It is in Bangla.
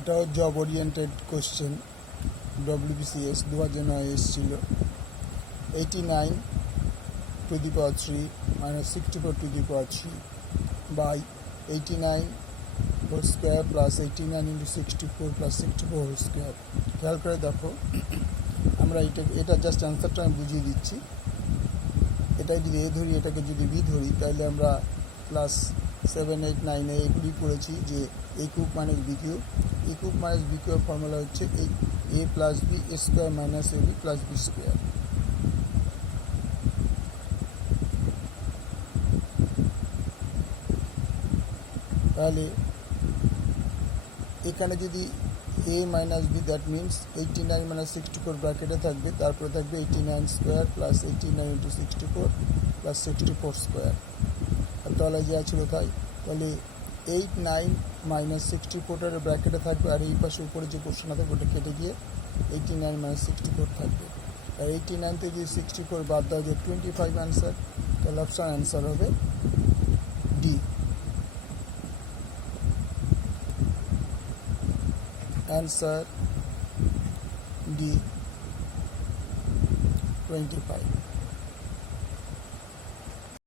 এটাও জব ওরিয়েন্টেড কোশ্চেন, ডব্লিউবিসিএস 2009 এসেছিল। 89 to the power 3 minus 64 to the power 3 by 89 whole square plus 89 into 64 plus 64 whole square. খেয়াল করে দেখো, আমরা এটা জাস্ট অ্যান্সারটা আমি বুঝিয়ে দিচ্ছি। এটাই যদি এ ধরি, এটাকে যদি বি ধরি, তাহলে আমরা ক্লাস 7, 8, 9 এগুলি পড়েছি যে A cube minus B cube. A cube minus B cube formula হচ্ছে A plus B square minus A B plus B square. তাহলে এখানে যদি A minus B, that means 89 minus 64 ব্র্যাকেটে থাকবে, তারপরে থাকবে 89 square plus 89 into 64 plus 64 square. আর তাহলে যা ছিল তাই। তাহলে 89 মাইনাস 64 ব্র্যাকেটে থাকবে, আর এই পাশে উপরে যে কোশ্চেনটা থাকবে ওটা কেটে গিয়ে 89 মাইনাস 64 থাকবে। আর 89 থেকে যদি 64 বাদ দেওয়া যায় 25 অ্যান্সার। তাহলে অপশান অ্যান্সার হবে ডি। Answer D 25।